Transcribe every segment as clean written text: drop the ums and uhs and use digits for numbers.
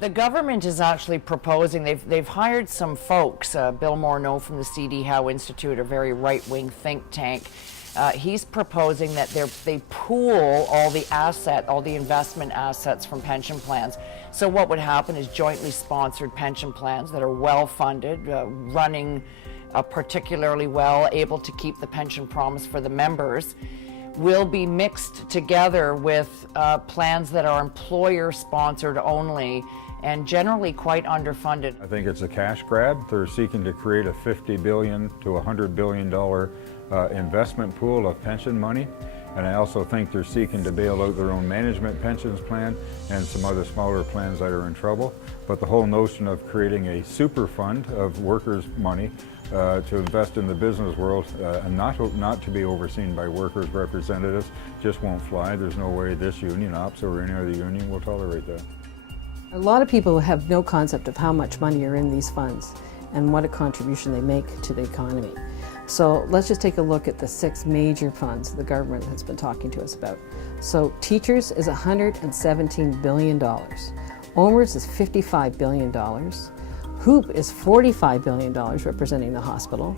The government is actually proposing, they've hired some folks, Bill Morneau from the C.D. Howe Institute, a very right-wing think tank. He's proposing that they pool all the investment assets from pension plans. So what would happen is jointly sponsored pension plans that are well-funded, running particularly well, able to keep the pension promise for the members, will be mixed together with plans that are employer-sponsored only and generally quite underfunded. I think it's a cash grab. They're seeking to create a $50 billion to $100 billion investment pool of pension money. And I also think they're seeking to bail out their own management pensions plan and some other smaller plans that are in trouble. But the whole notion of creating a super fund of workers' money to invest in the business world and not to be overseen by workers' representatives just won't fly. There's no way this union, OPSEU, or any other union will tolerate that. A lot of people have no concept of how much money are in these funds and what a contribution they make to the economy. So let's just take a look at the 6 major funds the government has been talking to us about. So teachers is $117 billion. OMERS is $55 billion. HOOP is $45 billion representing the hospital.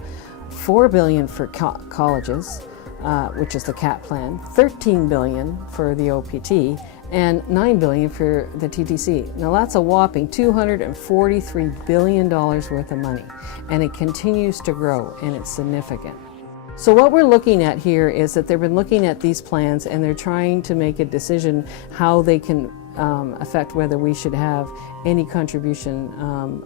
$4 billion for colleges, which is the CAP plan. $13 billion for the OPT. And $9 billion for the TTC. Now that's a whopping $243 billion worth of money, and it continues to grow, and it's significant. So what we're looking at here is that they've been looking at these plans and they're trying to make a decision how they can affect whether we should have any contribution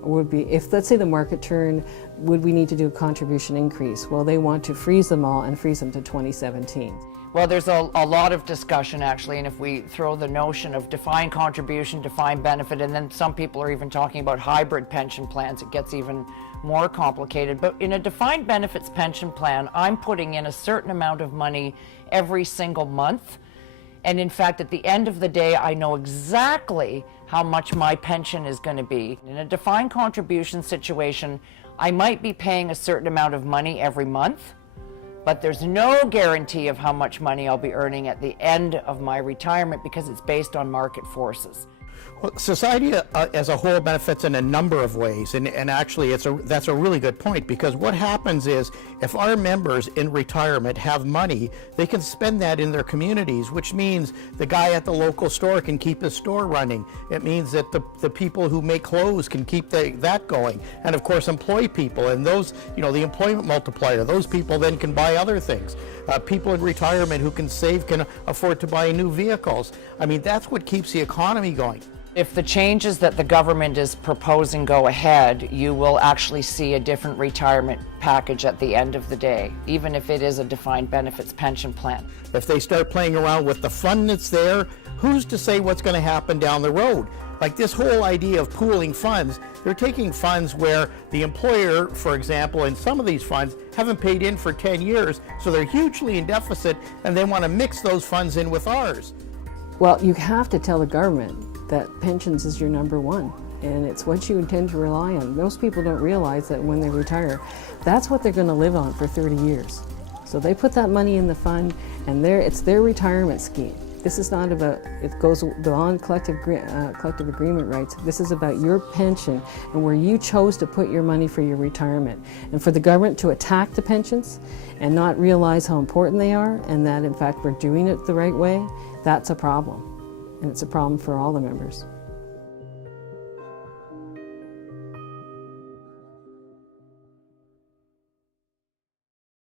would be, if let's say the market turned, would we need to do a contribution increase? Well, they want to freeze them all and freeze them to 2017. Well, there's a lot of discussion actually, and if we throw the notion of defined contribution, defined benefit, and then some people are even talking about hybrid pension plans, it gets even more complicated. But in a defined benefits pension plan, I'm putting in a certain amount of money every single month. And in fact, at the end of the day, I know exactly how much my pension is going to be. In a defined contribution situation, I might be paying a certain amount of money every month, but there's no guarantee of how much money I'll be earning at the end of my retirement because it's based on market forces. Well, society as a whole benefits in a number of ways, and actually that's a really good point, because what happens is if our members in retirement have money, they can spend that in their communities, which means the guy at the local store can keep his store running. It means that the people who make clothes can keep that going, and of course employ people, and those, you know, the employment multiplier, those people then can buy other things. People in retirement who can save can afford to buy new vehicles. I mean, that's what keeps the economy going. If the changes that the government is proposing go ahead, you will actually see a different retirement package at the end of the day, even if it is a defined benefits pension plan. If they start playing around with the fund that's there, who's to say what's going to happen down the road? Like this whole idea of pooling funds, they're taking funds where the employer, for example, in some of these funds, haven't paid in for 10 years, so they're hugely in deficit, and they want to mix those funds in with ours. Well, you have to tell the government that pensions is your #1, and it's what you intend to rely on. Most people don't realize that when they retire, that's what they're going to live on for 30 years. So they put that money in the fund, and it's their retirement scheme. This is not about, it goes beyond collective agreement rights. This is about your pension and where you chose to put your money for your retirement. And for the government to attack the pensions and not realize how important they are, and that in fact we're doing it the right way, that's a problem. And it's a problem for all the members.